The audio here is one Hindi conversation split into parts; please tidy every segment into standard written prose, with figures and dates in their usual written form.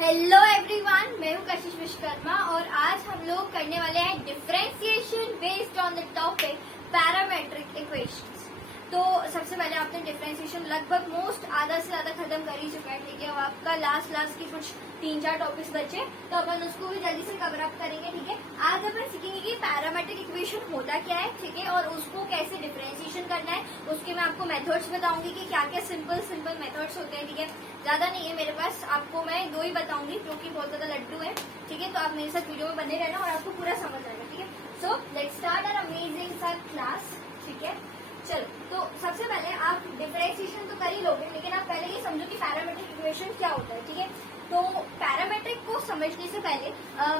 हेलो एवरीवन, मैं हूँ कशिश विश्वकर्मा और आज हम लोग करने वाले हैं differentiation based on the topic parametric equations. तो सबसे पहले आपने डिफरेंशिएशन लगभग मोस्ट आधा से ज्यादा खत्म कर ही चुका है, ठीक है। अब आपका लास्ट की कुछ 3-4 टॉपिक्स बचे, तो अपन उसको भी जल्दी से कवर अप करेंगे, ठीक है। आज अपन सीखेंगे कि पैरामेट्रिक इक्वेशन होता क्या है, ठीक है, और उसको कैसे डिफरेंशिएशन करना है। उसके मैं आपको मेथड्स बताऊंगी कि क्या क्या सिंपल मेथड्स होते हैं, ठीक है। ज्यादा नहीं है मेरे पास, आपको मैं 2 ही बताऊंगी क्योंकि बहुत ज्यादा लड्डू है, ठीक है। तो आप मेरे साथ वीडियो में बने रहना और आपको पूरा समझ आएगा, ठीक है। So let's start our amazing सा क्लास, ठीक है। चलो, तो सबसे पहले आप डिफरेंशिएशन तो कर ही लोगे, लेकिन आप पहले ये समझो कि पैरामेट्रिक इक्वेशन क्या होता है, ठीक है। तो पैरामेट्रिक को समझने से पहले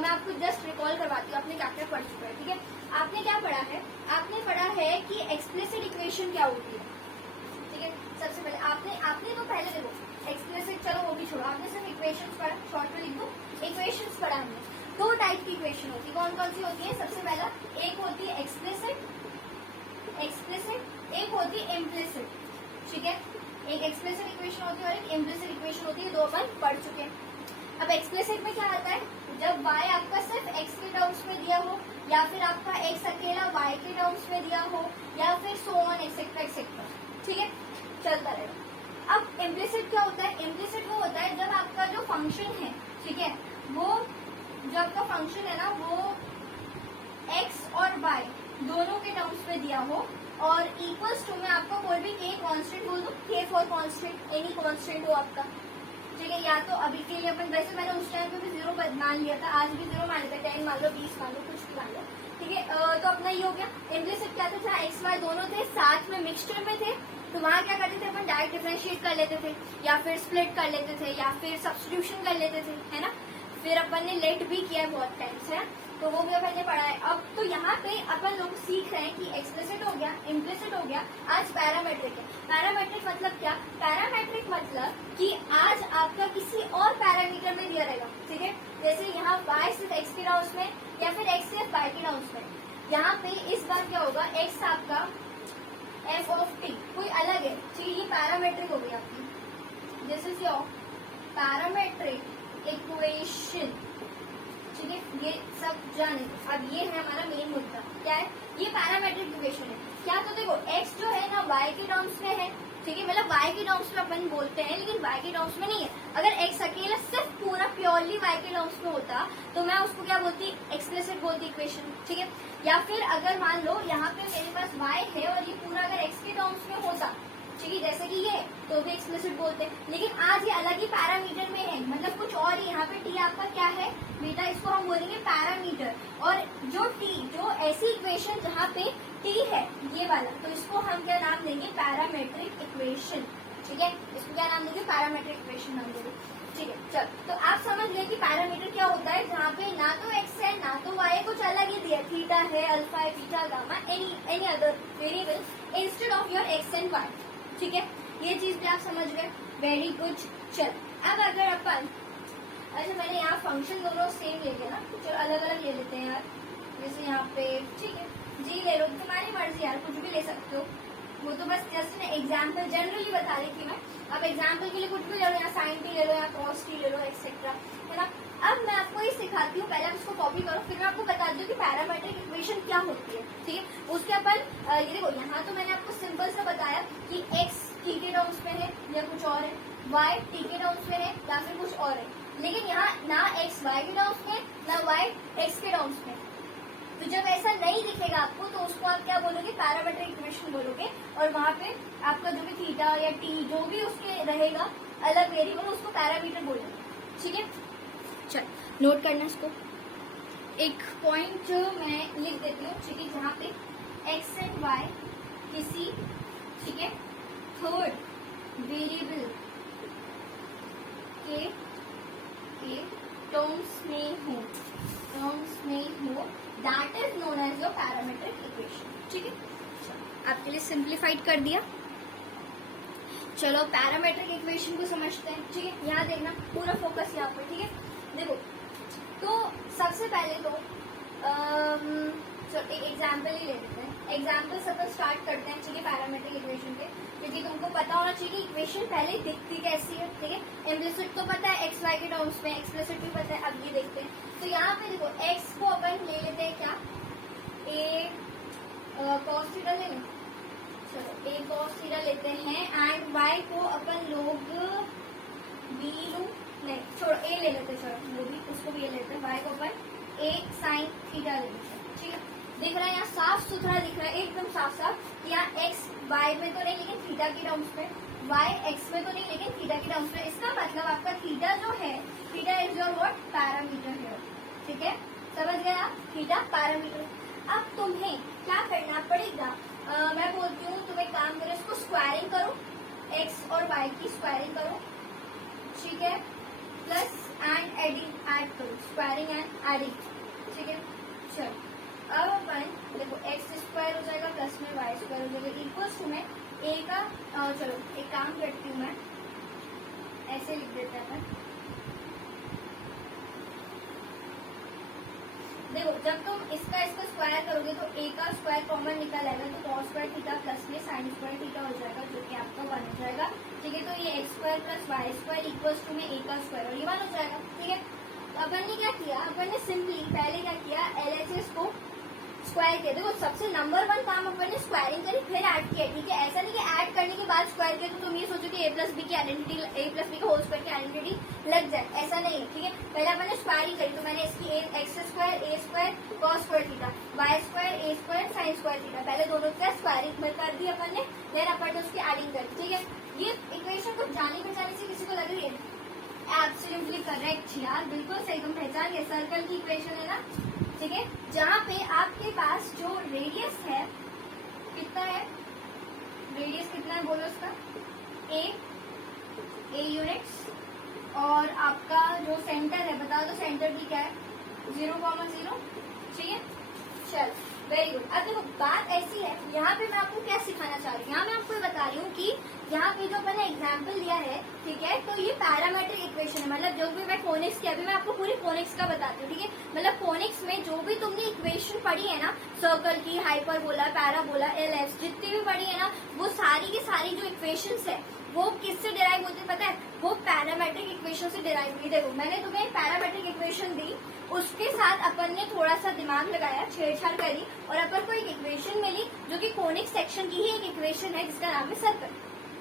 मैं आपको जस्ट रिकॉल करवाती हूँ आपने क्या क्या पढ़ चुका है, ठीक है। आपने क्या पढ़ा है, आपने पढ़ा है कि एक्सप्लिसिट इक्वेशन क्या होती है, ठीक है। सबसे पहले आपने तो पहले देखो एक्सप्लिसिट, चलो वो भी छोड़ो, आपने सिर्फ इक्वेशंस पढ़ा, शॉर्ट में लिख दो इक्वेशंस पढ़ा हमने। 2 टाइप की इक्वेशन होती है, कौन कौन सी होती है। सबसे पहला एक होती है एक्सप्लिसिट, एक होती है इम्प्लिसिट, ठीक है। एक एक्सप्लिसिट इक्वेशन होती है और एक इम्प्लिसिट इक्वेशन होती है, 2 अपन पढ़ चुके हैं। अब एक्सप्लिसिट में क्या आता है, जब y आपका सिर्फ x के टर्म्स में दिया हो, या फिर आपका x अकेला y के टर्म्स में दिया हो, या फिर सो ऑन एक्सेट्रा एक्सेट्रा, ठीक है, चलता रहेगा। अब इम्प्लिसिट क्या होता है, इम्प्लिसिट वो होता है जब आपका जो फंक्शन है, ठीक है, वो जब आपका फंक्शन है ना वो x और y दोनों के टर्म्स में दिया हो और इक्वल्स टू में आपको कोई भी k कांस्टेंट बोल दो, k for constant, any constant हो आपका, ठीक है। या तो अभी के लिए अपन, वैसे मैंने उस टाइम पे भी 0 मान लिया था, आज भी 0 मान लेते, 10 मान लो, 20 मान लो, कुछ भी मान लो, ठीक है। तो अपना ये हो गया। इम्प्लिसिट क्या था, जहाँ एक्स वाई दोनों थे साथ में मिक्सचर में थे, तो वहाँ क्या करते थे अपन, डायरेक्ट डिफरेंशिएट कर लेते थे, या फिर स्प्लिट कर लेते थे, या फिर सब्स्टिट्यूशन कर लेते थे, है ना। फिर अपन ने लेट भी किया है बहुत टाइम से, तो वो भी अपन ने पढ़ा है। अब तो यहाँ पे अपन लोग सीख रहे हैं कि एक्सप्लिसिट हो गया, इम्प्लिसिट हो गया, आज पैरामेट्रिक है। पैरामेट्रिक मतलब क्या, पैरामेट्रिक मतलब कि आज आपका किसी और पैरामीटर में दिया रहेगा, ठीक है। जैसे यहाँ y सिर्फ x के टर्म्स में, या फिर x सिर्फ y के टर्म्स में। यहाँ पे इस बार क्या होगा, x आपका f ऑफ t कोई अलग है, ठीक है, ये पैरामेट्रिक हो गई आपकी। This is your parametric equation, ठीक है। ये सब जाने, अब ये है हमारा मेन मुद्दा, क्या है, ये पैरामेट्रिक इक्वेशन है। क्या, तो देखो x जो है ना y के टर्म्स में है, ठीक है, मतलब y के टर्म्स में अपन बोलते हैं, लेकिन y के टर्म्स में नहीं है। अगर x अकेला सिर्फ पूरा प्योरली y के टर्म्स में होता तो मैं उसको क्या बोलती, एक्सप्लिसिट बोलती इक्वेशन, ठीक है। या फिर अगर मान लो यहाँ पे मेरे पास y है और ये पूरा अगर x के टर्म्स में होता, ठीक है, जैसे कि ये, तो भी एक्सप्लिसिट बोलते हैं। लेकिन आज ये अलग ही पैरामीटर में है, मतलब कुछ और ही। यहाँ पे t आपका क्या है बेटा, इसको हम बोलेंगे पैरामीटर। और जो ऐसी इक्वेशन जहाँ पे t है ये वाला, तो इसको हम क्या नाम देंगे, पैरामेट्रिक इक्वेशन, ठीक है। इसको क्या नाम देंगे, पैरामेट्रिक इक्वेशन नाम देंगे, ठीक है। चल, तो आप समझ गए कि पैरामीटर क्या होता है, जहाँ पे ना तो x है ना तो y है, कुछ अलग ही दिया, थीटा है, अल्फा है, beta, gamma, any other variable instead of your x and y, ठीक है। ये चीज भी आप समझ गए, वेरी गुड। चल, अब अगर अपन, अच्छा मैंने यहाँ फंक्शन दोनों सेम ले लिया ना, चलो अलग अलग ले लेते हैं यार। जैसे यहाँ पे, ठीक है, जी ले लो, तुम्हारी मर्जी यार, कुछ भी ले सकते हो, वो तो बस जस्ट ना एग्जाम्पल जनरली बता रही थी मैं। अब एग्जाम्पल के लिए कुछ भी ले लो, या साइन टी ले लो, या कॉस टी ले लो, एक्सेट्रा, है ना। अब मैं आपको ये सिखाती हूँ, पहले आप इसको कॉपी करो, फिर मैं आपको बताती हूँ कि पैरामेट्रिक इक्वेशन क्या होती है, ठीक है। उसके अपन ये देखो, यहाँ तो मैंने आपको सिंपल सा बताया कि x t के टर्म्स में है या कुछ और है, y t के टर्म्स में है या फिर कुछ और है। लेकिन यहाँ ना x y के टर्म्स में, ना y x के टर्म्स में। तो जब ऐसा नहीं दिखेगा आपको, तो उसको आप क्या बोलोगे, पैरामेट्रिक इक्वेशन बोलोगे। और वहाँ पे आपका जो भी थीटा या t जो भी उसके रहेगा अलग वेरिएबल, उसको पैरामीटर बोलोगे, ठीक है। चल, नोट करना इसको, एक पॉइंट मैं लिख देती हूँ, ठीक है, जहाँ पे x एंड y किसी, ठीक है, थर्ड वेरिएबल के टर्म्स में हो, that is known as your parametric equation, ठीक है। आपके लिए सिंप्लीफाइड कर दिया। चलो पैरामेट्रिक इक्वेशन को समझते हैं, ठीक है। यहाँ देखना, पूरा फोकस यहाँ पर, ठीक है। देखो, तो सबसे पहले तो एक एग्जाम्पल ही ले लेते हैं। एग्जाम्पल सब स्टार्ट करते हैं, ठीक है, पैरामेट्रिक इक्वेशन के। क्योंकि तुमको पता होना चाहिए कि इक्वेशन पहले दिखती कैसी है, ठीक है। इम्प्लिसिट तो पता है एक्स वाई के टर्म्स में, एक्सप्लिसिट भी पता है। अब ये देखते हैं, तो यहाँ पे देखो एक्स को अपन ले लेते हैं क्या, ए कॉस थीटा ले लें, चलो ए कॉस थीटा लेते हैं, एंड वाई को अपन लोग बी लू, नहीं छोड़ो ए ले लेते हैं, चलो वो भी उसको भी ले लेते हैं, वाई को अपन ए साइन थीटा ले लेते हैं, ठीक है। दिख रहा है यहाँ साफ सुथरा दिख रहा है एकदम साफ साफ कि यहाँ एक्स वाई में तो नहीं लेकिन थीटा की टर्म्स में, वाई एक्स में तो नहीं लेकिन थीटा की टर्म्स में। इसका मतलब आपका थीटा जो है, theta is your what, parameter है, ठीक है, समझ गए आप, थीटा पैरामीटर। अब तुम्हें क्या करना पड़ेगा, मैं बोलती हूँ तुम एक काम करो, इसको स्क्वायरिंग करो, एक्स और वाई की स्क्वायरिंग करो, ठीक है, प्लस एंड एडिंग ऐड करो, स्क्वायरिंग एंड एडिंग, ठीक है। चलो अब अपन देखो एक्स स्क्वायर हो जाएगा प्लस में वाई स्क्वायर हो जाएगा इक्वल्स टू में ए का, चलो एक काम करती हूँ मैं, ऐसे लिख देते हैं अपन। देखो जब तुम इसका स्क्वायर करोगे तो ए का स्क्वायर कॉमन निकल आएगा, तो कॉस स्क्वायर थीटा प्लस में साइन स्क्वायर थीटा हो जाएगा, जो कि आपका 1 हो जाएगा, ठीक है। तो ये X square plus Y square equals to में ए का स्क्वायर, और ये 1 हो जाएगा, ठीक है। तो अपन ने क्या किया, अपन ने सिंपली पहले क्या किया, LHS को स्क्वायर किया। देखो सबसे नंबर 1 काम अपन ने स्क्वायरिंग करी, फिर ऐड किया, ठीक है। ऐसा नहीं कि ऐड करने के बाद स्क्वायर किया तो तुम ये सोचो कि a प्लस बी की आइडेंटिटी, a प्लस बी का होल स्क्वायर की आइडेंटिटी लग जाए, ऐसा नहीं है, ठीक है। पहले अपन ने स्क्वायरिंग करी, तो मैंने इसकी x square a square cos square theta, y square a square sine square theta, पहले दोनों का स्क्वायरिंग कर दी अपन ने, देन अपन ने उसकी एडिंग करी, ठीक है। ये इक्वेशन को जाने पहचाने से किसी को लग रही है, एब्सोल्युटली करेक्ट यार, बिल्कुल सही, तुम पहचान गए, सर्कल की इक्वेशन है ना, ठीक है। जहाँ पे आपके पास जो रेडियस है कितना है, रेडियस कितना है बोलो उसका, ए यूनिट्स, और आपका जो सेंटर है बता दो, सेंटर की क्या है, 0,0, ठीक है। चल वेरी गुड। अब देखो बात ऐसी है, यहाँ पे मैं आपको क्या सिखाना चाह रही हूँ, यहाँ मैं आपको बता रही हूँ कि यहाँ पे जो मैंने एग्जाम्पल लिया है, ठीक है, तो ये पैरामेट्रिक इक्वेशन है, मतलब जो भी मैं फोनिक्स की, अभी मैं आपको पूरी फोनिक्स का बताती हूँ, ठीक है। मतलब फोनिक्स में जो भी तुमने इक्वेशन पढ़ी है ना, सर्कल की, हाइपरबोला, पैराबोला, एलिप्स, जितनी भी पढ़ी है ना, वो सारी की सारी जो इक्वेशंस है वो किससे डिराइव होती है पता है, वो पैरामेट्रिक इक्वेशन से डिराइव हुई। देखो मैंने तुम्हें पैरामेट्रिक इक्वेशन दी, उसके साथ अपन ने थोड़ा सा दिमाग लगाया, छेड़छाड़ करी, और अपन को एक इक्वेशन मिली जो कि कोनिक सेक्शन की ही एक इक्वेशन है, जिसका नाम है सर्कल,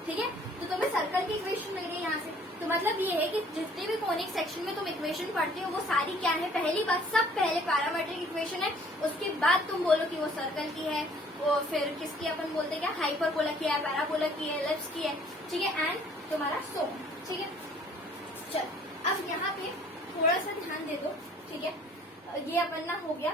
ठीक है। तो तुम्हें सर्कल की इक्वेशन मिल गई यहाँ से, तो मतलब ये है कि जितने भी कोनिक सेक्शन में तुम इक्वेशन पढ़ते हो वो सारी क्या है, पहली बात सब पहले पैरामेट्रिक इक्वेशन है, उसके बाद तुम बोलो कि वो सर्कल की है, वो फिर किसकी अपन बोलते हैं क्या, हाइपरबोला की है, पैराबोला की है, एलिप्स की है, ठीक है, एंड तुम्हारा सो, ठीक है। चल अब यहाँ पे थोड़ा सा ध्यान दे दो, ठीक है, ये अपन ना हो गया,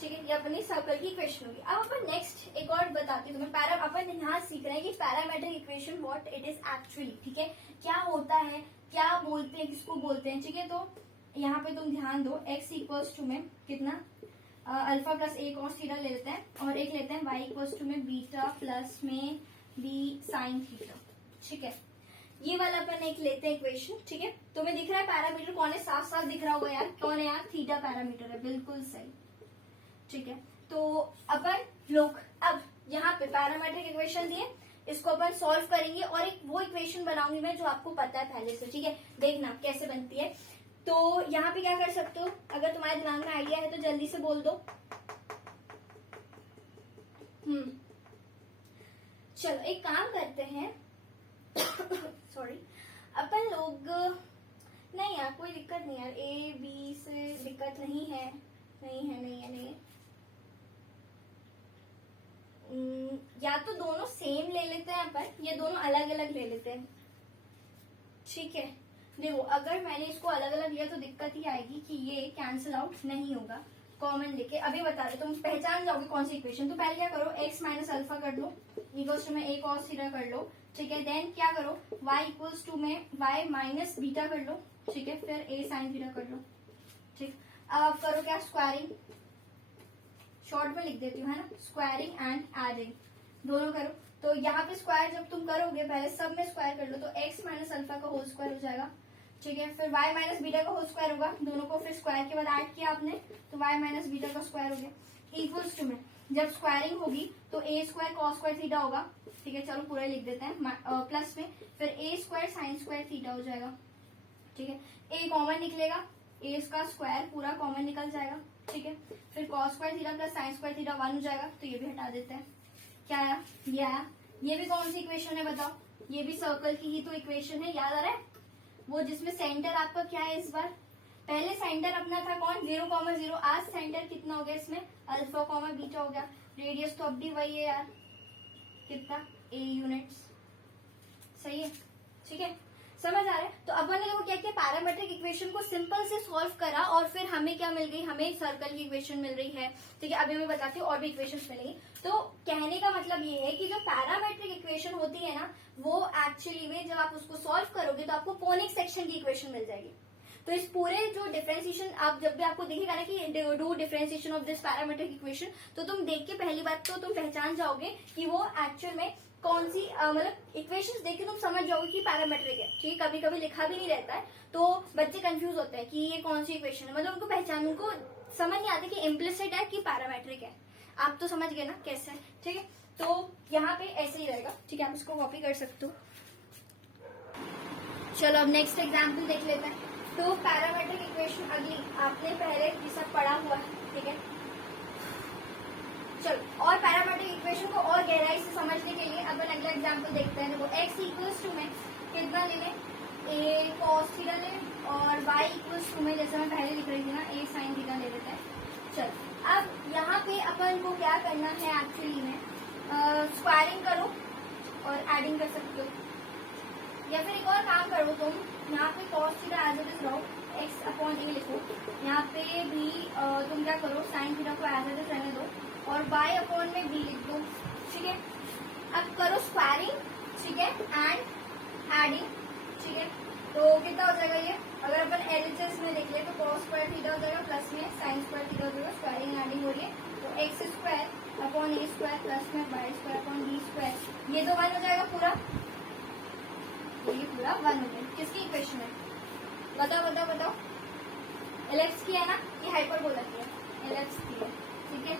ठीक है, ये अपनी सर्कल की इक्वेशन होगी। अब अपन नेक्स्ट एक और बताती हूँ तुम्हें, अपन यहाँ सीख रहे हैं कि parametric equation what it is actually, ठीक है, क्या होता है, क्या बोलते हैं, किसको बोलते हैं, ठीक है। तो यहाँ पे तुम ध्यान दो, x इक्वल्स टू में कितना, अल्फा प्लस ए कॉस थीटा ले लेते हैं, और एक लेते हैं y इक्वल्स टू में बीटा प्लस में बी साइन थीटा, ठीक है। ये वाला अपन एक लेते हैं इक्वेशन, ठीक है। तुम्हें दिख रहा है पैरामीटर कौन है, साफ साफ दिख रहा होगा यार, कौन है यार, थीटा पैरामीटर है, बिल्कुल सही, ठीक है। तो अपन लोग अब यहाँ पे पैरामेट्रिक इक्वेशन दिए, इसको अपन सॉल्व करेंगे, और एक वो इक्वेशन बनाऊंगी मैं जो आपको पता है पहले से, ठीक है, देखना कैसे बनती है। तो यहाँ पे क्या कर सकते हो, अगर तुम्हारे दिमाग में आइडिया है तो जल्दी से बोल दो। चलो एक काम करते हैं सॉरी, अपन लोग, नहीं यार कोई दिक्कत नहीं यार, ए बी से दिक्कत नहीं है, नहीं है, या तो दोनों सेम ले लेते हैं अपन, या दोनों अलग अलग ले लेते हैं, ठीक है। देखो अगर मैंने इसको अलग अलग लिया तो दिक्कत ही आएगी कि ये कैंसिल आउट नहीं होगा, कॉमन लेके अभी बता रहे, तुम पहचान जाओगे कौन सी इक्वेशन। तो पहले क्या करो, x माइनस अल्फा कर लो, इक्वल्स टू में a cos थीटा कर लो, ठीक है। देन क्या करो, y इक्वल्स टू में y माइनस बीटा कर लो, ठीक है, फिर a साइन थीटा कर लो, ठीक। अब आप करो क्या, स्क्वायरिंग, शॉर्ट में लिख देती हूँ है ना, स्क्वायरिंग एंड एडिंग दोनों करो। तो यहाँ पे स्क्वायर जब तुम करोगे, पहले सब में स्क्वायर कर लो, तो x माइनस अल्फा का होल स्क्वायर हो जाएगा, ठीक है। फिर y माइनस बीटा का होल स्क्वायर होगा, दोनों को फिर स्क्वायर के बाद ऐड किया आपने, तो y माइनस बीटा का स्क्वायर हो गया, इक्वल्स टू में जब स्क्वायरिंग होगी तो ए स्क्वायर कॉस स्क्वायर थीटा होगा, ठीक है, चलो पूरा लिख देते हैं प्लस में, फिर ए स्क्वायर साइन स्क्वायर थीटा हो जाएगा, ठीक है, ए कॉमन निकलेगा, ए का स्क्वायर पूरा कॉमन निकल जाएगा, ठीक है, फिर cos square theta plus sine square theta 1 हो जाएगा, तो ये भी हटा देते हैं। क्या आया? ये आया। ये भी कौन सी इक्वेशन है बताओ? ये भी सर्कल की ही तो इक्वेशन है, याद आ रहा है? वो जिसमें सेंटर आपका क्या है इस बार? पहले सेंटर अपना था कौन? 0,0। आज सेंटर कितना हो गया इसमें? अल्फा कॉमा बीटा हो गया। रेडियस तो अब भी वही है यार, कितना? a units. सही है, ठीक है, समझ आ रहा है? तो अपन ने वो क्या किया, पैरामेट्रिक इक्वेशन को सिंपल से सॉल्व करा और फिर हमें क्या मिल गई? हमें सर्कल की इक्वेशन मिल रही है, ठीक है। अभी मैं बताती हूँ और भी इक्वेशंस मिलेंगी। तो कहने का मतलब ये है कि जो पैरामेट्रिक इक्वेशन होती है ना, वो एक्चुअली में जब आप उसको सॉल्व करोगे तो आपको कोनिक सेक्शन की इक्वेशन मिल जाएगी। तो इस पूरे जो डिफरेंशिएशन, आप जब भी आपको दिखेगा ना कि do differentiation of this parametric equation, तो तुम देख के पहली बात तो तुम पहचान जाओगे कि वो एक्चुअल में कौन सी मतलब इक्वेशंस देख के तुम समझ जाओगे कि पैरामेट्रिक है, ठीक है। कभी कभी लिखा भी नहीं रहता है तो बच्चे कंफ्यूज होते हैं कि ये कौन सी इक्वेशन है, मतलब उनको पहचान, उनको समझ नहीं आता कि इम्प्लिसिट है कि पैरामेट्रिक है। आप तो समझ गए ना कैसे, ठीक है। तो यहाँ पे ऐसे ही रहेगा, ठीक है, आप इसको कॉपी कर सकते हो। चलो अब नेक्स्ट एग्जाम्पल देख लेते हैं। तो पैरामेट्रिक इक्वेशन अगली आपने पहले ये सब पढ़ा हुआ है, ठीक है। चलो और पैरामेट्रिक इक्वेशन को और गहराई से समझने के लिए अपन अगला एग्जांपल देखते हैं। देखो x इक्वल्स टू में कितना ले लें? a cos थीटा ले, और y इक्वल्स टू में जैसे मैं पहले लिख रही थी ना a sin थीटा ले लेते हैं। चलो अब यहाँ पे अपन को क्या करना है एक्चुअली में, स्क्वायरिंग करो और एडिंग कर सकते हो, या फिर एक और काम करो तुम, यहाँ पे cos theta as it is रहो, x अपॉन a लिखो, यहाँ पे भी तुम क्या करो, sin थीटा को एज इट इज रहने दो और y अपॉन में b लिख दो, ठीक है। अब करो स्क्वायरिंग, ठीक है, एंड एडिंग, ठीक है। तो कितना हो जाएगा ये? अगर अपन एलएचएस में देख ले तो cos स्क्वायर थीटा हो जाएगा प्लस में sin स्क्वायर थीटा हो जाएगा, स्क्वायरिंग एडिंग हो रही है, तो x square upon a square plus में y square upon b square, ये तो 1 हो जाएगा पूरा, ये पूरा 1 हो गया। किसकी इक्वेशन है? बताओ बताओ बताओ। एलिप्स की है ना, ये हाइपरबोला की है, एलिप्स की है, ठीक है।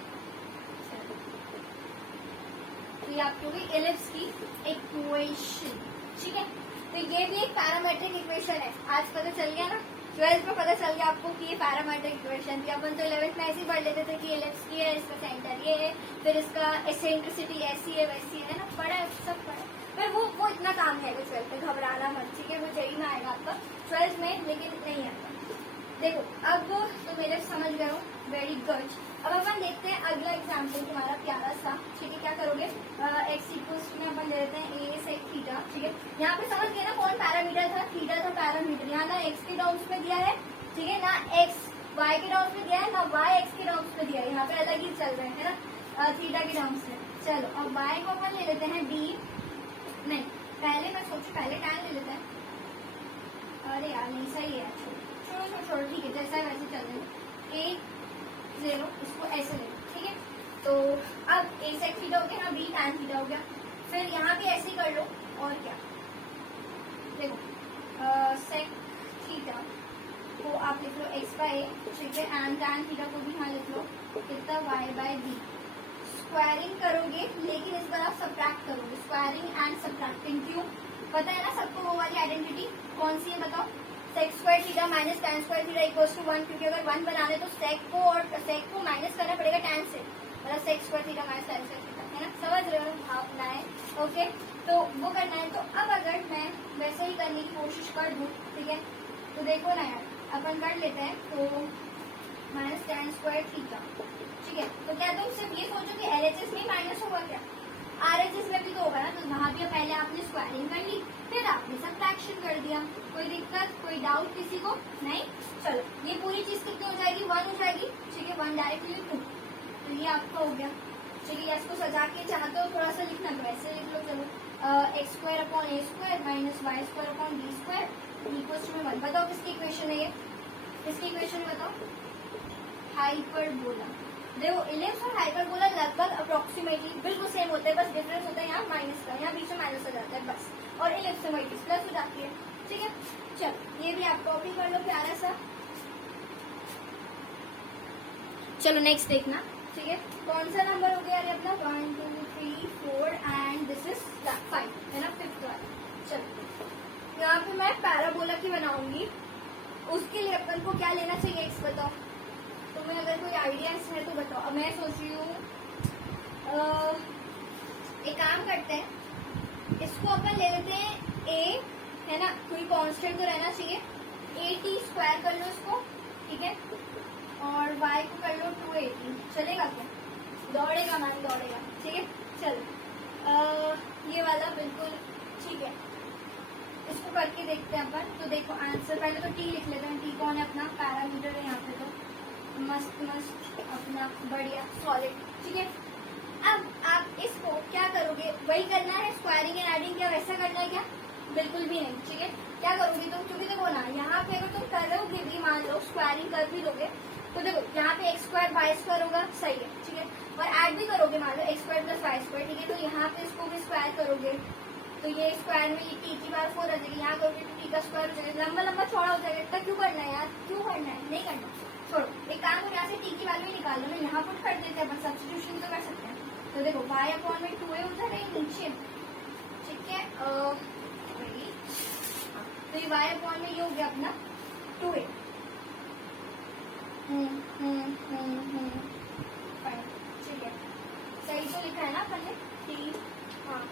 तो ये आपकी होगी एलिप्स की इक्वेशन, ठीक है। तो ये भी एक पैरामेट्रिक इक्वेशन है। आज पता चल गया ना, 12th में पता चल गया आपको कि ये पैरामेट्रिक इक्वेशन थी। अपन तो 11th में ऐसे ही पढ़ लेते थे कि एलिप्स की है, इसका सेंटर ये है, फिर इसका एसेंट्रिसिटी ऐसी है वैसी है ना, पढ़ा है, सब पढ़ा है। पर वो इतना काम है 12th में, घबराना मत, ठीक है। वो जेई में आएगा आपका 12th में, लेकिन नहीं आता। देखो अब तो मेरे समझ गए हो, वेरी गुड। अब अपन देखते हैं अगला एग्जाम्पल तुम्हारा प्यारा सा, ठीक है। क्या करोगे? x इक्वल्स में अपन ले लेते हैं a sec थीटा, ठीक है। यहाँ पे समझ गए ना कौन पैरामीटर था? थीटा था पैरामीटर। यहाँ ना x के टर्म्स में दिया है, ठीक है, ना x y के टर्म्स में दिया है, ना y x के टर्म्स में दिया है। यहाँ पे अलग ही चल रहे हैं ना थीटा के टर्म्स में। चलो अब y को अपन ले लेते हैं b, नहीं पहले मैं सोचू पहले tan ले लेते हैं। अरे यार नहीं, सही है, छोड़ ठीक है, जैसा है वैसे चल रहे हैं। 0 इसको ऐसे ले, ठीक है। तो अब a sec थीटा हो गया, यहाँ b tan थीटा हो गया, फिर यहाँ भी ऐसे ही कर लो। और क्या, देखो sec थीटा को आप लिख लो x बाय a, ठीक है, एंड tan थीटा को भी यहाँ लिख लो कितना y बाय b। स्क्वायरिंग करोगे, लेकिन इस बार आप सब्ट्रैक्ट करोगे, स्क्वायरिंग एंड सब्ट्रैक्टिंग। क्यों? पता है ना सबको वो वाली आइडेंटिटी कौन सी है बताओ? Sec square theta minus tan square theta equals to 1, क्योंकि अगर 1 बनाने तो सेक को माइनस करना पड़ेगा tan से, मतलब sec square theta minus tan square theta, है ना, समझ रहे हो भावना है? ओके, तो वो करना है। तो अब अगर मैं वैसे ही करने की कोशिश कर दूं, ठीक है, तो देखो ना यार, अपन कर लेते हैं। तो माइनस tan स्क्वायर थीटा, ठीक है। तो क्या तुम सिर्फ ये सोचो कि एलएचएस में माइनस होगा? क्या आरएचएस में भी तो होगा ना। तो वहां भी पहले आपने स्क्वायरिंग कर ली, फिर आपने सब्ट्रैक्शन कर दिया। कोई दिक्कत, कोई डाउट किसी को? नहीं। चलो ये पूरी चीज कितनी हो जाएगी? 1 हो जाएगी, ठीक है। 1 डायरेक्टली लिखूं तो ये आपका हो गया, चलिए। इसको सजा के चाहते हो थोड़ा सा लिखना तो ऐसे लिख लो। चलो X square upon A square minus Y square upon B square equals to 1। बताओ किसकी इक्वेशन है ये? किसकी इक्वेशन है बताओ? हाइपरबोला। देखो इलिप्स और हाइपरबोला लगभग अप्रोक्सीमेटली बिल्कुल सेम होते हैं, बस डिफरेंस होता है यहाँ माइनस का, यहाँ बीच में माइनस हो जाता है बस, और इलिप्स से माइनस प्लस हो जाती है, ठीक है। चलो ये भी आप कॉपी कर लो प्यारा सा। चलो नेक्स्ट देखना, ठीक है, कौन सा नंबर हो गया अरे अपना 1 2 3 4 एंड दिस इज 5 है ना, फिफ्थ वाला। चलो यहाँ पे मैं पैराबोला की बनाऊंगी, उसके लिए अपन को क्या लेना चाहिए एक्स बताओ, तुम्हें अगर कोई आइडियाज है तो बताओ। अब मैं सोच रही हूँ एक काम करते हैं, इसको अपन ले लेते हैं ए, है ना, कोई कांस्टेंट तो रहना चाहिए, ए टी स्क्वायर कर लो इसको, ठीक है, और y को कर लो 280, चलेगा क्या? दौड़ेगा मैम, दौड़ेगा, ठीक है। चलो ये वाला बिल्कुल ठीक है, इसको करके देखते हैं अपन। तो देखो आंसर, पहले तो टी लिख लेते हैं, टी कौन है अपना पैरामीटर है यहाँ पे, तो मस्त मस्त अपना बढ़िया सॉलिड, ठीक है। अब आप इसको क्या करोगे, वही करना है स्क्वायरिंग एंड एडिंग, क्या वैसा करना है क्या? बिल्कुल भी नहीं, ठीक है। क्या करोगे तुम, क्योंकि देखो ना यहाँ पे अगर तुम कर रहे भी मान लो स्क्वायरिंग कर भी लोगे, तो देखो यहाँ पे एक्स स्क्वायर वाई स्क्वायर होगा, सही है, ठीक है, और ऐड भी करोगे मान लो x square plus Y square, ठीक है, तो यहाँ पे इसको भी स्क्वायर करोगे, तो ये स्क्वायर में ये टी की बार 4 आ जाएगी, यहाँ करोगे तो टी का स्क्वायर हो जाएगा, लंबा लंबा चौड़ा हो जाएगा, इतना क्यों करना है यार, क्यों करना है, नहीं करना, छोड़ो। एक काम करो, यहाँ से टी की वैल्यू निकाल लो ना, यहाँ पुट कर देते हैं, सब्स्टिट्यूशन तो कर सकते हैं। तो देखो y अपॉन में 2a उधर है नीचे, ठीक है, तो ये y अपॉन में ये हो गया अपना 2a, ठीक है, सही तो लिखा है ना अपन ने, ठीक, हाँ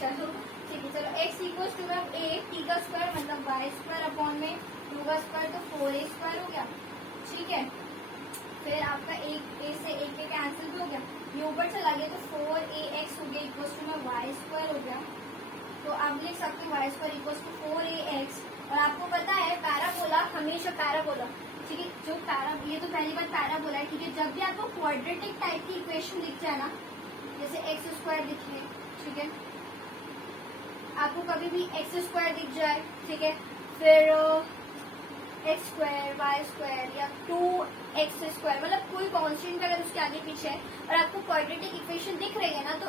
चलो ठीक है। चलो x equals to a t का स्क्वायर मतलब y स्क्वायर अपॉन में 2 का स्क्वायर, तो 4a स्क्वायर हो गया, ठीक है। फिर आपका एक ए से एक के कैंसिल भी हो गया, ये ऊपर चला गया, तो 4ax हो गया इक्वल्स टू में वाई स्क्वायर हो गया, तो आप लिख सकते हो Y square equals to 4ax। और आपको पता है पैराबोला हमेशा पैराबोला, ठीक है, जो ये तो पहली बार पैराबोला है, ठीक है, जब भी आपको क्वाड्रेटिक टाइप की इक्वेशन दिख जाए ना, जैसे एक्स स्क्वायर दिखे, ठीक है, आपको कभी भी एक्स स्क्वायर दिख जाए, ठीक है, फिर एक्स स्क्वायर वाई स्क्वायर या 2x स्क्वायर, मतलब कोई कॉन्स्टेंट अगर उसके आगे पीछे है और आपको क्वाड्रेटिक इक्वेशन दिख रही है ना, तो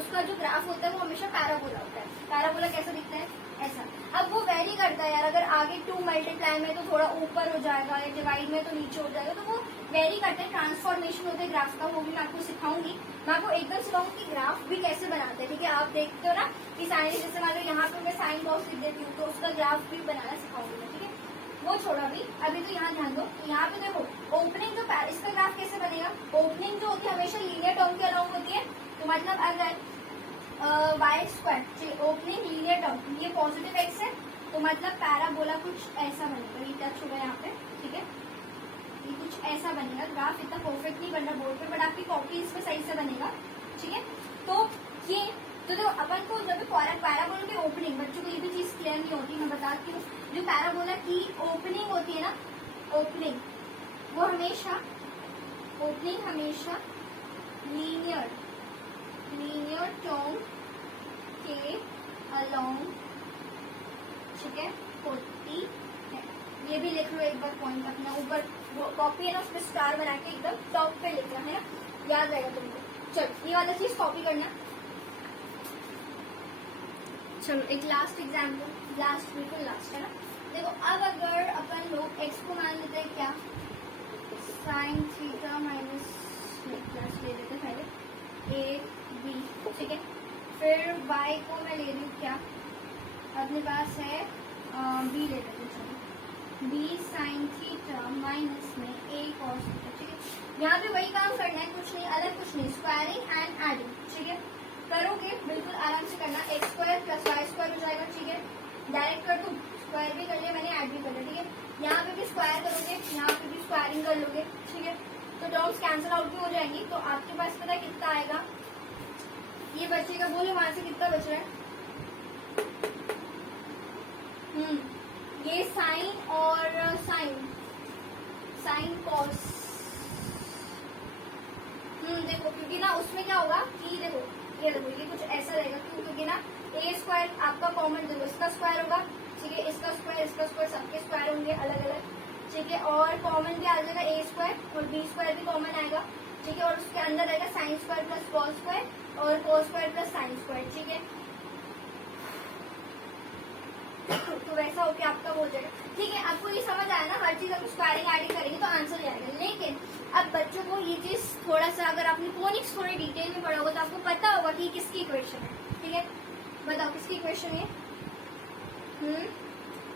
उसका जो ग्राफ होता है वो हमेशा पैराबोला होता है। पैराबोला कैसा दिखता है, ऐसा। अब वो वेरी करता है यार, अगर आगे 2 मल्टीप्लाई में तो थोड़ा ऊपर हो जाएगा, या डिवाइड में तो नीचे हो जाएगा, तो वो वेरी करते हैं, ट्रांसफॉर्मेशन होते हैं ग्राफ का, वो भी मैं आपको सिखाऊंगी। मैं आपको एकदम सिखाऊंगी कि ग्राफ भी कैसे बनाते हैं, ठीक है। आप देखते हो ना कि साइन, जैसे मान लो यहाँ पे मैं साइन बॉक्स लिख देती हूँ, तो उसका ग्राफ भी बनाना सिखाऊंगी मैं, ठीक है। वो छोड़ा भी, अभी तो यहाँ ध्यान दो, यहाँ पे देखो ओपनिंग, जो इसका ग्राफ कैसे बनेगा, ओपनिंग जो होती है हमेशा लीनियर टर्म के अलाउंग होती है, तो मतलब अगर Y square opening linear term, ये पॉजिटिव एक्स है, तो मतलब पैराबोला कुछ ऐसा बनेगा, ये टच होगा यहाँ पे, ठीक है, ये कुछ ऐसा बनेगा। ग्राफ इतना परफेक्ट नहीं बन रहा बोर्ड पे, बट आपकी कॉपी इसमें सही से बनेगा, ठीक है। तो ये तो देखो अपन को जब पैराबोला की ओपनिंग, बच्चों को ये भी चीज क्लियर नहीं होती, मैं बताती हूँ, जो पैराबोला की ओपनिंग होती है ना, ओपनिंग वो हमेशा लीनियर टर्म के अलोंग, ठीक है, होती है। ये भी लिख लो एक बार पॉइंट अपना, ऊपर कॉपी है ना, उसमें स्टार बना के एकदम टॉप पे लिखना है ना, याद रहेगा तुमको। चलो ये वाला चीज कॉपी करना। चलो एक लास्ट एग्जाम्पल, लास्ट बिल्कुल लास्ट है ना, देखो अब अगर अपन लोग x को मान लेते हैं क्या, साइन थीटा माइनस प्लस ले लेते हैं पहले a b, ठीक है, फिर y को मैं ले रही हूँ क्या, अपने पास है b ले लेते हैं, चलो b साइन थीटा माइनस में a cos थीटा, ठीक है। यहाँ पे वही काम करना है, कुछ नहीं, अलग कुछ नहीं, स्क्वायरिंग एंड एडिंग, ठीक है, करोगे बिल्कुल आराम से करना, X square plus Y square हो जाएगा, ठीक है, डायरेक्ट कर दूँ, स्क्वायर भी कर लिया मैंने, ऐड भी कर लिया, ठीक है। यहाँ पे भी स्क्वायर करोगे, यहाँ पे भी स्क्वायरिंग कर लोगे, ठीक है, तो टर्म्स कैंसिल आउट भी हो जाएंगी, तो आपके पास पता है कितना आएगा, ये बचेगा, बोलो वहां से कितना बच रहा है, ये साइन और साइन कॉस, देखो क्योंकि ना उसमें क्या होगा कि देखो ये कुछ ऐसा रहेगा, क्योंकि ना ए स्क्वायर आपका कॉमन, देखो इसका स्क्वायर होगा, ठीक है, इसका स्क्वायर सबके स्क्वायर होंगे अलग अलग, ठीक है, और कॉमन भी आ जाएगा ए स्क्वायर, और बी स्क्वायर भी कॉमन आएगा, ठीक है, और उसके अंदर आएगा sine square plus cos square और cos square plus sine square, ठीक है। तो वैसा होके आपका वो हो जाएगा। ठीक है, आपको ये समझ आया ना, हर चीज आप उसको एडिंग करेंगे तो आंसर ही आएगा। लेकिन अब बच्चों को ये चीज थोड़ा सा, अगर आपने फोनिक्स थोड़ी डिटेल में पढ़ा होगा तो आपको पता होगा कि किसकी इक्वेशन है। ठीक है, बताओ किसकी इक्वेशन है?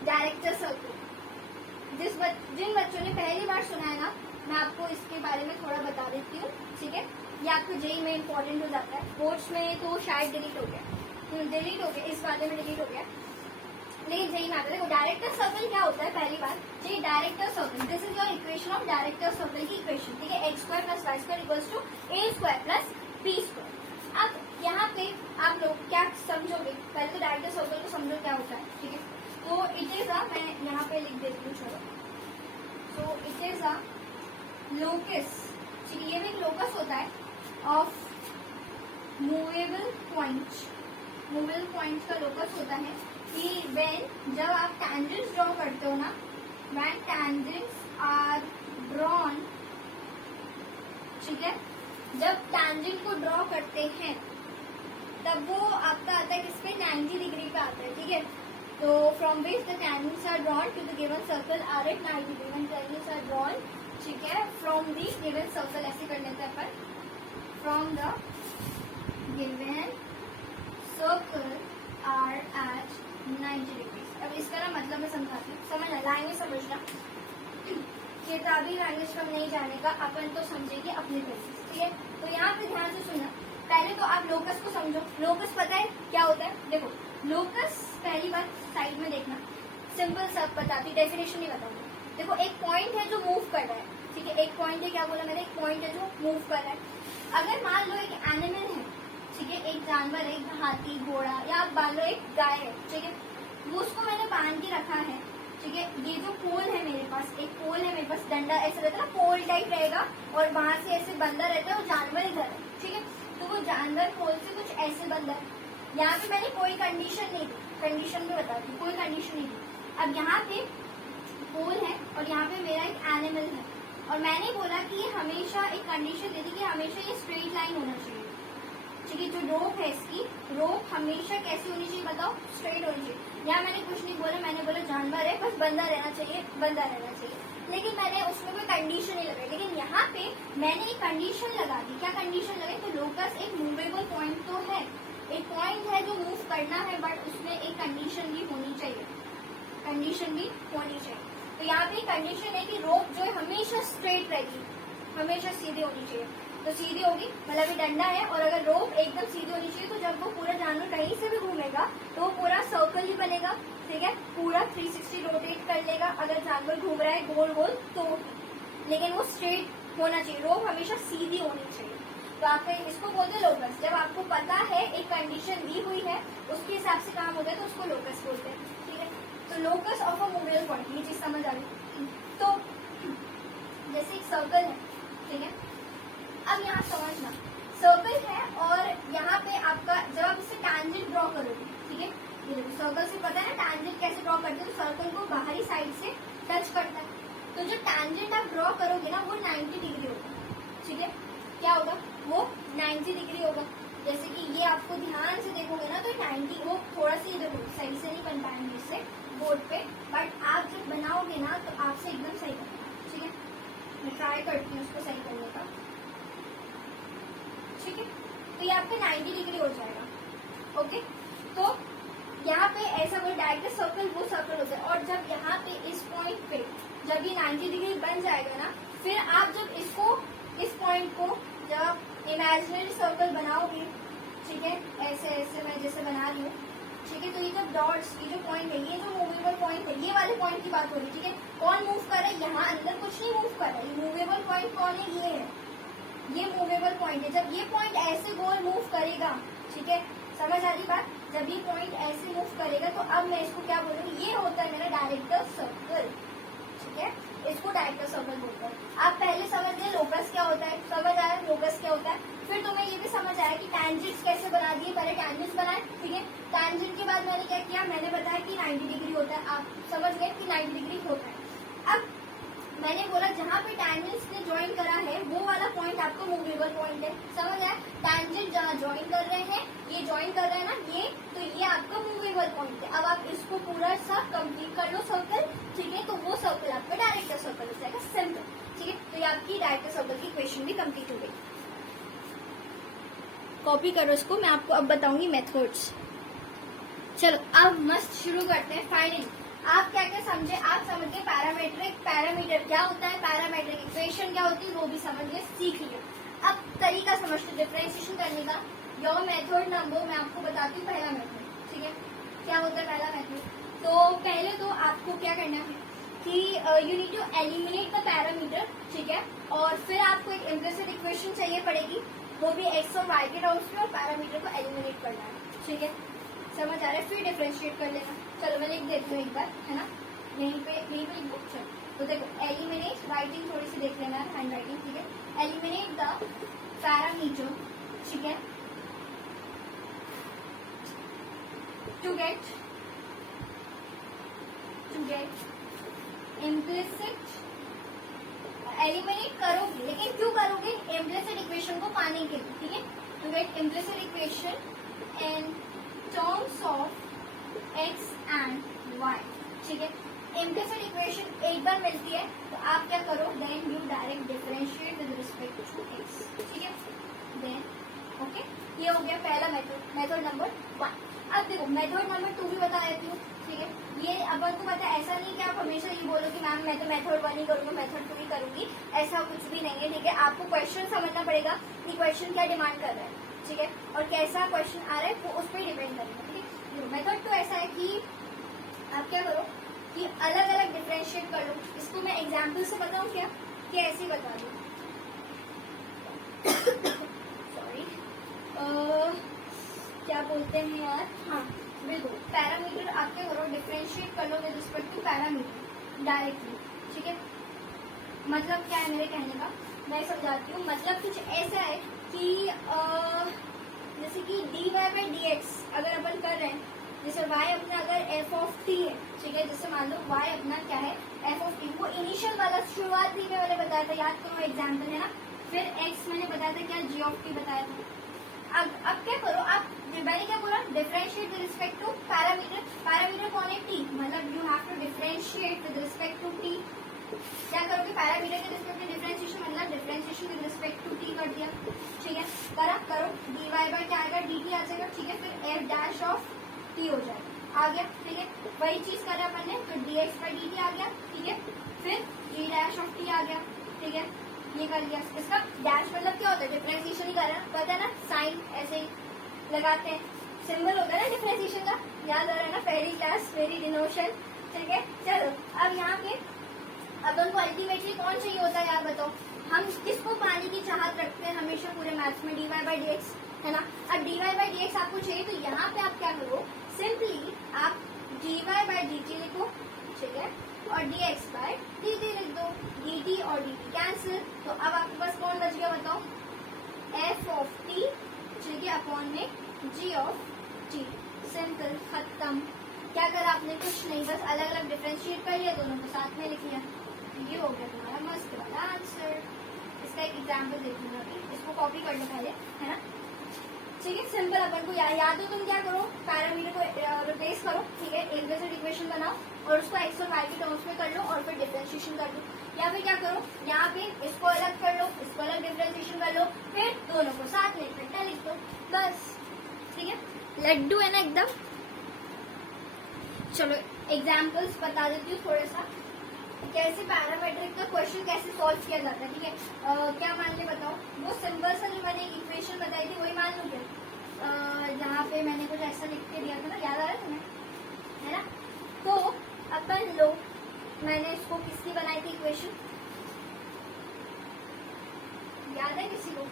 Director circle. जिन बच्चों ने पहली बार सुना है ना, मैं आपको इसके बारे में थोड़ा बता देती हूँ। ठीक है, ये आपको जेई में इम्पोर्टेंट हो जाता है, बोर्ड्स में तो शायद डिलीट हो गया, इस वाले में डिलीट हो गया, लेकिन जेई में आता है। देखो डायरेक्टर सर्कल क्या होता है, पहली बार जी director circle, this is your equation of director circle की इक्वेशन। ठीक है, x square plus Y square equals to a square plus b square. अब यहाँ पे आप लोग क्या समझोगे, पहले तो डायरेक्टर सर्कल को समझो क्या होता है। ठीक है, तो इट इज अ, मैं यहाँ पे लिख देती हूँ, चलो। So it is a locus, ठीक है, ये भी एक लोकस होता है of movable point. Movable point का लोकस होता है कि व्हेन, जब आप टैंजेंट्स ड्रॉ करते हो ना, व्हेन टैंजेंट्स आर ड्रॉन, ठीक है, जब टैंजेंट को ड्रॉ करते हैं तब वो आपका आता है किस पे, 90 डिग्री पे आता है। ठीक है, तो from which the tangents are drawn to the given circle are at 90 degree, when tangents are drawn, ठीक है, फ्रॉम द गिवन सर्कल, ऐसे कर लेते हैं अपन, from the given circle are at 90 degree. अब इसका ना मतलब मैं समझाती हूँ, समझना, लैंग्वेज समझना, किताबी लैंग्वेज का नहीं जाने का, अपन तो समझेंगे अपने तरीके से। ठीक है, तो यहाँ पे ध्यान से सुनना, पहले तो आप लोकस को समझो। लोकस पता है क्या होता है? देखो लोकस, पहली बार साइड में देखना, सिंपल सब बताती, डेफिनेशन नहीं बताऊंगी। देखो एक पॉइंट है जो मूव कर रहा है, ठीक है, एक पॉइंट है, क्या बोला मैंने, एक पॉइंट है जो मूव कर रहा है। अगर मान लो एक एनिमल है, ठीक है, एक जानवर है, एक हाथी, घोड़ा, या आप मान लो एक गाय है, ठीक है, वो उसको मैंने बांध के रखा है। ठीक है, ये जो पोल है मेरे पास, एक पोल है मेरे पास, डंडा ऐसा रहता है ना, पोल टाइप रहेगा, और वहां से ऐसे बंधा रहता है, और जानवर इधर है। ठीक है, तो वो जानवर पोल से कुछ ऐसे बंधा है। यहाँ पे मैंने कोई कंडीशन नहीं दी, कंडीशन में बताती हूँ, कोई कंडीशन नहीं दी। अब यहाँ पे पोल है और यहाँ पे मेरा एक एनिमल है, और मैंने बोला कि ये हमेशा एक कंडीशन दे दी कि हमेशा ये स्ट्रेट लाइन होना चाहिए। ठीक है, जो रोप है इसकी, रोप हमेशा कैसी होनी चाहिए बताओ, स्ट्रेट होनी चाहिए। यहाँ मैंने कुछ नहीं बोला, मैंने बोला जानवर है, बस बंधा रहना चाहिए, बंधा रहना चाहिए, लेकिन मैंने उसमें कोई कंडीशन नहीं लगाई। लेकिन यहाँ पे मैंने एक कंडीशन लगा दी। क्या कंडीशन लगाई? तो लोकस एक मूवेबल पॉइंट तो है, एक पॉइंट है जो मूव करना है, बट उसमें एक कंडीशन भी होनी चाहिए, कंडीशन भी होनी चाहिए। तो यहाँ पे कंडीशन है कि रोप जो है हमेशा स्ट्रेट रहेगी, हमेशा सीधी होनी चाहिए। तो सीधी होगी मतलब ये डंडा है, और अगर रोप एकदम सीधी होनी चाहिए, तो जब वो पूरा जानवर कहीं से भी घूमेगा तो वो पूरा सर्कल ही बनेगा। ठीक है, पूरा 360 रोटेट कर लेगा अगर जानवर घूम रहा है गोल गोल तो, लेकिन वो स्ट्रेट होना चाहिए, रोप हमेशा सीधी होनी चाहिए। तो आप इसको बोलते हैं लोकस। जब आपको पता है एक कंडीशन दी हुई है, उसके हिसाब से काम होता है, तो उसको लोकस बोलते हैं। ठीक है, तो locus of a movable point, ये चीज समझ आ गई। तो जैसे एक सर्कल है, ठीक है, अब यहाँ समझना, सर्कल है और यहाँ पे आपका, जब आप इससे टैंजेंट ड्रॉ करोगे, ठीक है, ये देखो सर्कल से पता है ना टैंजेंट कैसे ड्रॉ करते हैं, तो सर्कल को बाहरी साइड से टच करता है, तो जो टैंजेंट आप ड्रॉ करोगे ना वो 90 डिग्री होगा। ठीक है, क्या होगा, वो 90 डिग्री होगा। जैसे कि ये आपको ध्यान से देखोगे ना तो 90, वो थोड़ा सा इधर सही से नहीं बन पाएंगे इससे बोर्ड पे, बट आप जब बनाओगे ना तो आपसे एकदम सही बनेगा। ठीक है, मैं ट्राई करती हूँ उसको सही करने का। ठीक है, तो ये आपका 90 डिग्री हो जाएगा। ओके, तो यहाँ पे ऐसा कोई डायरेक्ट सर्कल, वो सर्कल होता है, और जब यहाँ पे इस पॉइंट पे जब ये 90 डिग्री बन जाएगा ना, फिर आप जब इसको, इस पॉइंट को जब इमेजिनरी सर्कल बनाओगे, ठीक है, ऐसे ऐसे मैं जैसे बना रही हूँ, ठीक है, तो ये जब डॉट्स, ये जो पॉइंट है, ये जो मूवेबल पॉइंट है, ये वाले पॉइंट की बात हो रही है। ठीक है, कौन मूव कर रहा है, यहाँ अंदर कुछ नहीं मूव कर रहा है, ये मूवेबल पॉइंट कौन है, ये है, ये मूवेबल पॉइंट है। जब ये पॉइंट ऐसे गोल मूव करेगा, ठीक है, समझ आ रही बात, जब ये पॉइंट ऐसे मूव करेगा तो अब मैं इसको क्या बोलूंगी, ये होता है मेरा डायरेक्टर सर्कल। ठीक है, इसको डायरेक्टर सर्कल बोलते हैं। आप पहले समझ गए लोकस क्या होता है, समझ आया लोकस क्या होता है, फिर तुम्हें ये भी समझ आया कि टैंजेंट्स कैसे बना दिए, पहले टैंजेंट्स बनाए। ठीक है, टैंजेंट के बाद मैंने क्या किया, मैंने बताया कि 90 डिग्री होता है, आप समझ गए कि 90 डिग्री होता है। अब मैंने बोला जहाँ पे टैंजेंट्स ने ज्वाइन करा है वो वाला पॉइंट आपका मूवेबल पॉइंट है, समझ आया? टैंजेंट जहाँ ज्वाइन कर रहे हैं, ये ज्वाइन कर रहे हैं ना ये, तो ये आपका मूवेबल पॉइंट है। अब आप इसको पूरा सा कंप्लीट कर लो सर्कल, ठीक है? तो वो सर्कल आपका डायरेक्टर सर्कल हो जाएगा, सिंपल, ठीक है? तो ये आपकी डायरेक्टर सर्कल की इक्वेशन भी कंप्लीट हो गई। कॉपी करो इसको, मैं आपको अब बताऊंगी मेथड्स। चलो अब मस्त शुरू करते हैं। फाइनली आप क्या क्या समझे? आप समझ गए पैरामीट्रिक, पैरामीटर क्या होता है, पैरामीट्रिक इक्वेशन क्या होती है, वो भी समझ गए, सीख लिया। अब तरीका समझते डिफरेंशिएशन करने का। योर मेथड नंबर मैं आपको बताती हूँ पहला मेथड, ठीक है? क्या होता है पहला मेथड? तो पहले तो आपको क्या करना है कि you need to eliminate the parameter, ठीक है? और फिर आपको एक इम्प्लिसिट इक्वेशन चाहिए पड़ेगी, वो भी एक्स और वाई के टर्म्स में, और पैरामीटर को एलिमिनेट करना है, ठीक है? समझ आ रहा है? फिर डिफरेंशिएट कर लेना। चलो मैं लिख देती हूँ एक बार, है ना? यहीं पे लिख दो। चलो तो देखो, एलिमिनेट, राइटिंग थोड़ी सी देख लेना है, हैंड राइटिंग, ठीक है? एलिमिनेट द पैरामीटर, ठीक है, टू गेट इम्प्लिसिट। एलिमिनेट करोगे, लेकिन क्यों करोगे? इम्प्लिसिट इक्वेशन को पाने के लिए, ठीक है? To get implicit equation in terms of x and y, ठीक है? इम्प्लिसिट इक्वेशन एक बार मिलती है तो आप क्या करो, then you direct differentiate with respect to x, ठीक है? देन ओके, ये हो गया पहला मेथड, मेथड नंबर 1। अब देखो मेथड नंबर 2 भी बता देती हूँ, ठीक है? ये अब आपको पता है, ऐसा नहीं कि आप हमेशा ये बोलो कि मैम मैं तो मेथड 1 ही करूँगी, मेथड 2 ही करूंगी, ऐसा कुछ भी नहीं है, ठीक है? आपको क्वेश्चन समझना पड़ेगा कि क्वेश्चन क्या डिमांड कर रहा है, ठीक है? और कैसा क्वेश्चन आ रहा है वो उस पर डिपेंड करेगा, ठीक है? मेथड तो ऐसा है कि आप क्या करो कि अलग अलग डिफरेंशिएट कर लो। इसको मैं एग्जाम्पल से बताऊं क्या, कि ऐसे ही बता दूं? सॉरी, क्या बोलते हैं यार, हाँ बिल्कुल, पैरामीटर आप क्या करो, डिफरेंशिएट कर लो with respect to parameter directly, ठीक है? मतलब क्या है मेरे कहने का, मैं समझाती हूँ। मतलब कुछ ऐसा है कि जैसे कि dy बाई dx अगर अपन कर रहे हैं, जैसे y अपना अगर f ऑफ t है, ठीक है? जैसे मान लो y अपना क्या है, f ऑफ t, वो इनिशियल वाला शुरुआत भी मैंने बताया था, याद करो, एग्जाम्पल है ना? फिर x मैंने बताया था क्या, g ऑफ t बताया था। अब क्या करो आप, मैंने क्या बोला, differentiate with respect to parameter. Parameter कौन है? t, मतलब you have to differentiate with respect to t। क्या करोगे, पैरामीटर के रिस्पेक्ट में डिफरेंशिएशन, मतलब differentiation with respect to t कर दिया, ठीक है? करो dy बाई क्या आएगा, dt आ जाएगा, ठीक है? फिर f डैश ऑफ t हो जाएगा, आ गया, ठीक है? वही चीज करा अपन ने, तो dx बाई dt आ गया, ठीक है? फिर g डैश ऑफ t आ गया, ठीक है? ये कर लिया। इसका डैश मतलब क्या होता है, डिफरेंशिएशन ही कर रहा है, पता है ना? साइन ऐसे ही लगाते हैं, सिंबल होता है ना डिफरेंशिएशन का, याद आ रहा है ना? पहली क्लास मेरी डिनोशन, ठीक है? चलो अब यहाँ पे अपन को अल्टीमेटली कौन चाहिए होता है यार, बताओ? हम किसको पाने की चाहत रखते हैं हमेशा पूरे मैथ्स में, dy बाई dx, है ना? अब dy बाई dx आपको चाहिए, तो यहाँ पे आप क्या करो, सिंपली आप dy बाई dt लिखो, ठीक है? और dx बाई dt लिख दो, dt और dt कैंसिल, तो अब आपके पास कौन बच गया बताओ, f ऑफ t, ठीक है, अपॉन में g ऑफ t, सिंपल, खत्म। क्या करा आपने, कुछ नहीं, बस अलग अलग डिफरेंशिएट कर लिया, दोनों को साथ में लिख लिया, ये हो गया तुम्हारा मस्त वाला आंसर। इसका एक एग्जाम्पल देख लो, इसको कॉपी कर लो पहले, है ना? ठीक है, सिंपल। अपन को या तो तुम क्या करो, पैरामीटर को रिप्लेस करो, ठीक है? इम्प्लिसिट इक्वेशन बनाओ और उसको एक्स और वाई के टर्म्स में कर लो और फिर डिफरेंशिएशन कर लो, या फिर क्या करो, यहाँ पे इसको अलग कर लो, इसको अलग डिफरेंशिएशन कर लो, फिर दोनों को साथ में इकट्ठा लिख दो, बस, ठीक है? लड्डू है ना एकदम। चलो एग्जाम्पल्स बता देती हूँ थोड़ा सा, कैसे पैरामीट्रिक का क्वेश्चन कैसे सॉल्व किया जाता है, ठीक है? क्या मान ले बताओ, वो सिंपल सा जो मैंने इक्वेशन बताई थी वही मान लो क्या? जहाँ पे मैंने कुछ ऐसा लिख के दिया था ना, याद आ रहा है तुम्हें, है ना? तो अपन लो, मैंने इसको किसकी बनाई थी इक्वेशन, याद है किसी को?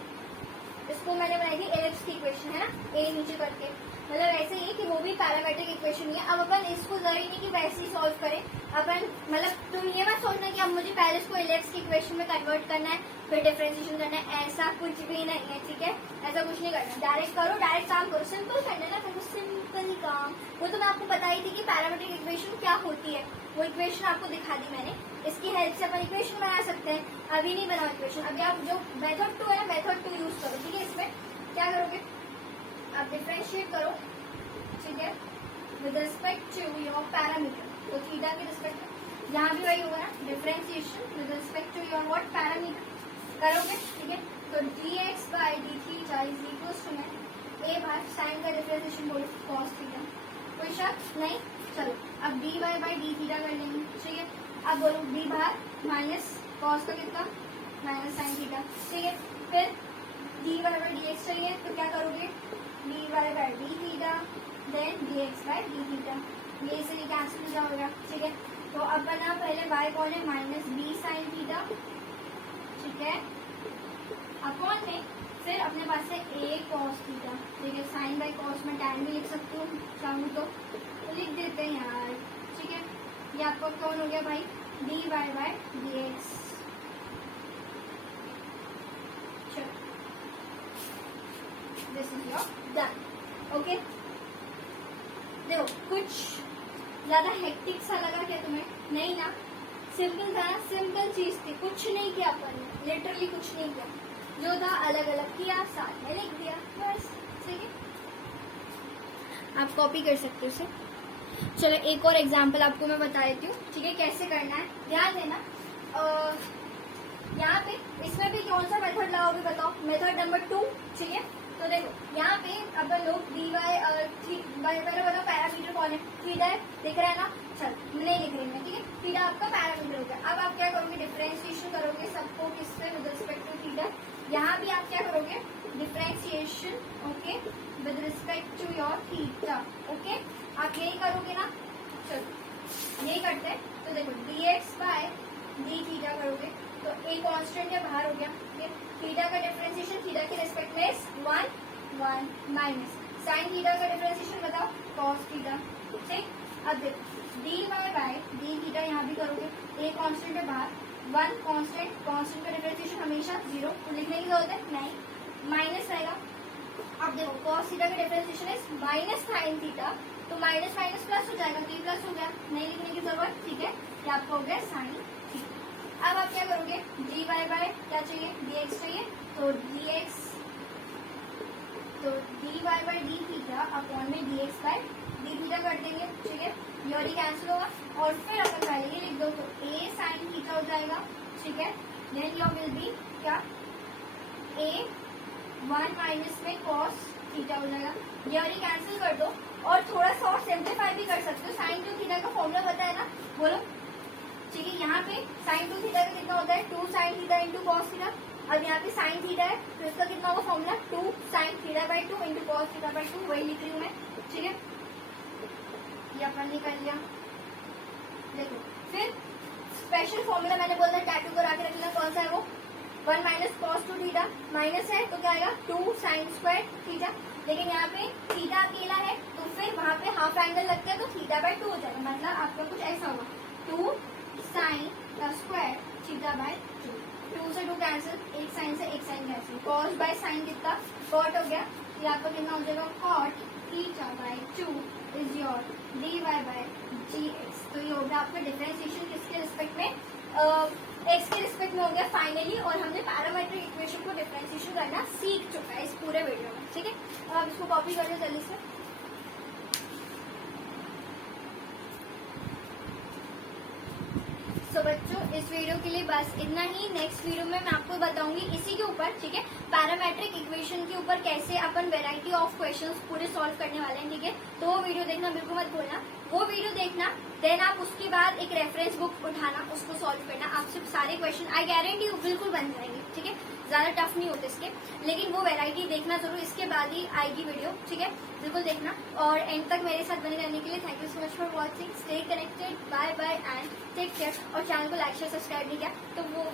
इसको मैंने बनाई थी एलिप्स की इक्वेशन, है ना? ए नीचे करके, मतलब ऐसे ही कि वो भी पैरामीट्रिक इक्वेशन ही है। अब अपन इसको जरूरी नहीं कि वैसे ही सॉल्व करें, अपन मतलब तुम ये मत सोचना कि अब मुझे पहले इसको एलिप्स की इक्वेशन में कन्वर्ट करना है फिर डिफरेंशिएशन करना है, ऐसा कुछ भी नहीं है, ठीक है? ऐसा कुछ नहीं करना, डायरेक्ट करो, डायरेक्ट काम करो, सिंपल करना है ना, तो सिंपल सिंपल काम, वो तो मैं आपको बताई थी कि पैरामीट्रिक इक्वेशन क्या होती है, वो इक्वेशन आपको दिखा दी मैंने। इसकी हेल्प से अपन इक्वेशन बना सकते हैं। अभी नहीं बनाओ इक्वेशन, अभी आप जो मेथड 2 है मेथड 2 यूज करो, ठीक है। इसमें क्या करोगे, आप डिफरेंशिएट करो, ठीक है, with respect to your parameter, तो थीटा के रिस्पेक्ट में यहाँ भी वही होगा ना, differentiation with respect to your what parameter करोगे, ठीक है। तो dx by d theta is equal to में a बार साइन का डिफरेंशिएशन बोलो cos थीटा, कोई शक नहीं। चलो अब dy by d थीटा कर लेंगे, ठीक है। अब बोलो d बार माइनस cos का कितना, माइनस साइन थीटा, ठीक है। फिर dy by dx चाहिए तो क्या करोगे, dy by d theta then dx by d theta, ये से कैंसिल हो जाएगा, ठीक है। तो अब बना पहले y कौन है, माइनस b साइन थीटा, ठीक है, अपॉन में फिर अपने पास है a cos थीटा, ठीक है। साइन बाई cos में tan भी लिख सकती हूँ चाहूँ तो लिख देते हैं यार, ठीक है। ये आपका कौन हो गया भाई, dy by dx। This is your done, okay. देखो कुछ ज्यादा हेक्टिक सा लगा क्या तुम्हें, नहीं ना, सिंपल था ना, सिंपल चीज थी, कुछ नहीं किया अपन ने, लिटरली कुछ नहीं किया, जो था अलग अलग किया, साथ में लिख दिया, बस, ठीक है। आप कॉपी कर सकते हो इसे। चलो एक और एग्जांपल आपको मैं बता देती हूँ, ठीक है, कैसे करना है, ध्यान देना। यहाँ पे इसमें भी कौन सा मेथड लगाओगे बताओ, मेथड नंबर 2, ठीक है। तो देखो यहाँ पे अब लोग dy पहले बताओ पैरामीटर कौन है, थीटा है, दिख रहा है ना, चल नहीं लिख रही मैं, ठीक है। थीटा आपका पैरामीटर हो गया। अब आप क्या करोगे, डिफरेंशिएशन करोगे सबको किससे, विद रिस्पेक्ट टू थीटा। यहाँ भी आप क्या करोगे, differentiation, okay, with respect to your theta, okay. आप यही करोगे ना, चलो यही करते हैं। तो देखो dx by d थीटा करोगे तो एक कांस्टेंट या बाहर हो गया, ठीक है। थीटा का डिफरेंशिएशन थीटा के रिस्पेक्ट में 1 1 माइनस साइन थीटा का डिफरेंशिएशन बताओ cos थीटा, ठीक। अब देखो dy by d थीटा यहाँ भी करोगे, एक कांस्टेंट है बाहर, 1 कांस्टेंट, कांस्टेंट का डिफरेंशिएशन हमेशा 0, तो लिखने की जरूरत है नहीं, माइनस रहेगा। अब देखो cos थीटा का डिफरेंशिएशन है माइनस साइन थीटा, तो माइनस माइनस प्लस हो जाएगा, तो प्लस हो गया, नहीं लिखने की जरूरत, ठीक है। ये आपका हो गया साइन थीटा। अब आप क्या करोगे, dy by क्या चाहिए, dx चाहिए, तो dx, तो dy by d theta upon में dx by d थीटा कर देंगे, ठीक है। ये कैंसिल होगा और फिर अपन पहले ये लिख दो, तो a साइन थीटा हो जाएगा, ठीक है। देन योर विल बी क्या, a 1 माइनस में cos थीटा हो जाएगा, ये कैंसिल कर दो और थोड़ा सा और सिंप्लीफाई भी कर सकते हो। साइन टू थीटा का फॉर्मूला पता है ना, बोलो, ठीक है। यहाँ पे साइन टू थीटा का कितना होता है, 2 sine theta into cos theta. अब यहाँ पे साइन थीटा है तो इसका कितना होगा formula, 2 sine theta by 2 into cos theta by 2, वही लिख रही हूँ मैं, ठीक है। ये अपन ने कर लिया। देखो फिर स्पेशल फॉर्मूला मैंने बोला टैटू करा के रखना, कौन सा है वो, 1 minus cos two theta, minus है तो क्या आएगा 2 साइन स्क्वायर थीटा। लेकिन यहाँ पे थीटा अकेला है तो फिर वहां पे हाफ एंगल लगता है तो थीटा बाई 2 हो जाएगा, मतलब आपका कुछ ऐसा होगा 2 साइन का स्क्वायर थीटा बाई 2, 2 से 2 कैंसिल, एक साइन से एक sine cancel, cos by sine कितना कॉट हो गया, ये आपका कितना हो जाएगा cot theta by 2 is your dy by dx। तो ये हो गया आपका डिफरेंशिएशन किसके रिस्पेक्ट में, एक्स के रिस्पेक्ट में हो गया फाइनली। और हमने पैरामीट्रिक इक्वेशन को डिफरेंशिएशन करना सीख चुका है इस पूरे वीडियो में, ठीक है। अब आप इसको कॉपी कर लो जल्दी से। तो बच्चों इस वीडियो के लिए बस इतना ही। नेक्स्ट वीडियो में मैं आपको बताऊंगी इसी के ऊपर, ठीक है, पैरामेट्रिक इक्वेशन के ऊपर कैसे अपन वैरायटी ऑफ क्वेश्चंस पूरे सॉल्व करने वाले हैं, ठीक है। तो वो वीडियो देखना बिल्कुल मत भूलना, वो वीडियो देखना, देन आप उसके बाद एक रेफरेंस बुक उठाना, उसको सॉल्व करना, आपसे सारे क्वेश्चन आई गारंटी बिल्कुल बन जाएंगे, ठीक है। ज्यादा टफ नहीं होते इसके, लेकिन वो वैरायटी देखना जरूर, इसके बाद ही आएगी वीडियो, ठीक है, बिल्कुल देखना। और एंड तक मेरे साथ बने रहने के लिए thank you so much for watching, stay connected, bye bye and take care. और चैनल को लाइक शेयर सब्सक्राइब नहीं किया तो वो